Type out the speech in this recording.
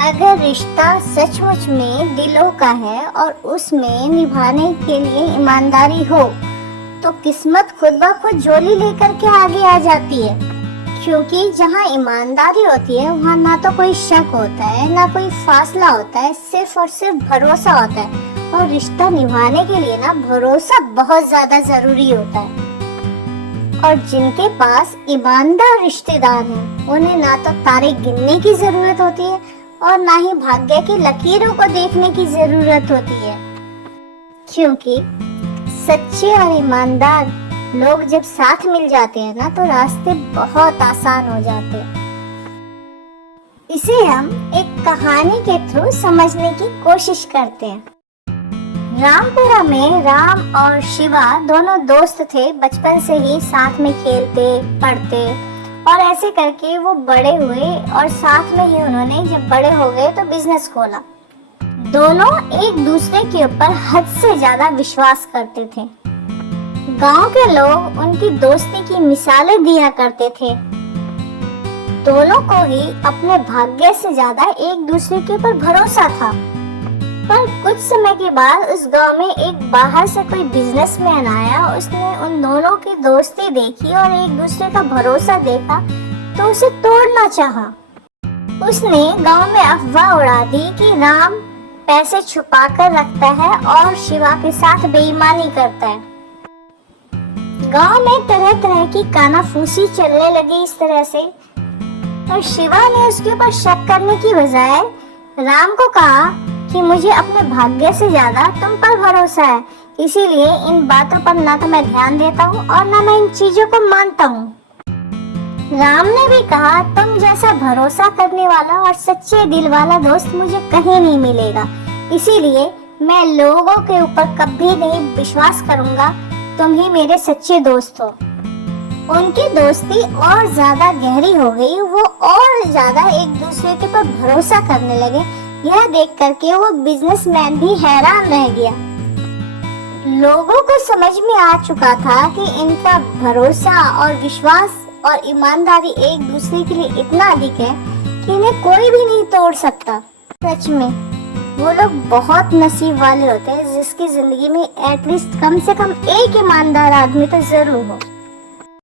अगर रिश्ता सचमुच में दिलों का है और उसमें निभाने के लिए ईमानदारी हो तो किस्मत खुद ब खुद झोली लेकर के आगे आ जाती है। क्योंकि जहाँ ईमानदारी होती है वहाँ ना तो कोई शक होता है ना कोई फासला होता है, सिर्फ और सिर्फ भरोसा होता है। और रिश्ता निभाने के लिए ना भरोसा बहुत ज्यादा जरूरी होता है। और जिनके पास ईमानदार रिश्तेदार हैं उन्हें ना तो तारे गिनने की जरूरत होती है और ना ही भाग्य की लकीरों को देखने की जरूरत होती है। क्योंकि सच्चे और ईमानदार लोग जब साथ मिल जाते हैं ना तो रास्ते बहुत आसान हो जाते हैं। इसे हम एक कहानी के थ्रू समझने की कोशिश करते हैं। रामपुरा में राम और शिवा दोनों दोस्त थे। बचपन से ही साथ में खेलते पढ़ते और ऐसे करके वो बड़े हुए और साथ में ही उन्होंने जब बड़े हो गए तो बिजनेस खोला। दोनों एक दूसरे के ऊपर हद से ज्यादा विश्वास करते थे। गांव के लोग उनकी दोस्ती की मिसालें दिया करते थे। दोनों को ही अपने भाग्य से ज्यादा एक दूसरे के ऊपर भरोसा था। पर कुछ समय के बाद उस गांव में एक बाहर से कोई बिजनेसमैन आया। उसने उन दोनों की दोस्ती देखी और एक दूसरे का भरोसा देखा तो उसे तोड़ना चाहा। उसने गांव में अफवाह उड़ा दी कि राम पैसे छुपा कर रखता है और शिवा के साथ बेईमानी करता है। गांव में तरह तरह की कानाफूसी चलने लगी इस तरह से। और शिवा ने उसके ऊपर शक करने की बजाय राम को कहा कि मुझे अपने भाग्य से ज्यादा तुम पर भरोसा है, इसीलिए इन बातों पर ना तो मैं ध्यान देता हूँ और ना मैं इन चीजों को मानता हूँ। राम ने भी कहा तुम जैसा भरोसा करने वाला और सच्चे दिल वाला दोस्त मुझे कहीं नहीं मिलेगा, इसीलिए मैं लोगों के ऊपर कभी नहीं विश्वास करूंगा, तुम ही मेरे सच्चे दोस्त हो। उनकी दोस्ती और ज्यादा गहरी हो गई। वो और ज्यादा एक दूसरे के ऊपर भरोसा करने लगे। यह देख करके वो बिजनेसमैन भी हैरान रह गया। लोगों को समझ में आ चुका था कि इनका भरोसा और विश्वास और ईमानदारी एक दूसरे के लिए इतना अधिक है कि इन्हें कोई भी नहीं तोड़ सकता। सच में वो लोग बहुत नसीब वाले होते हैं जिसकी जिंदगी में एटलीस्ट कम से कम एक ईमानदार आदमी तो जरूर हो।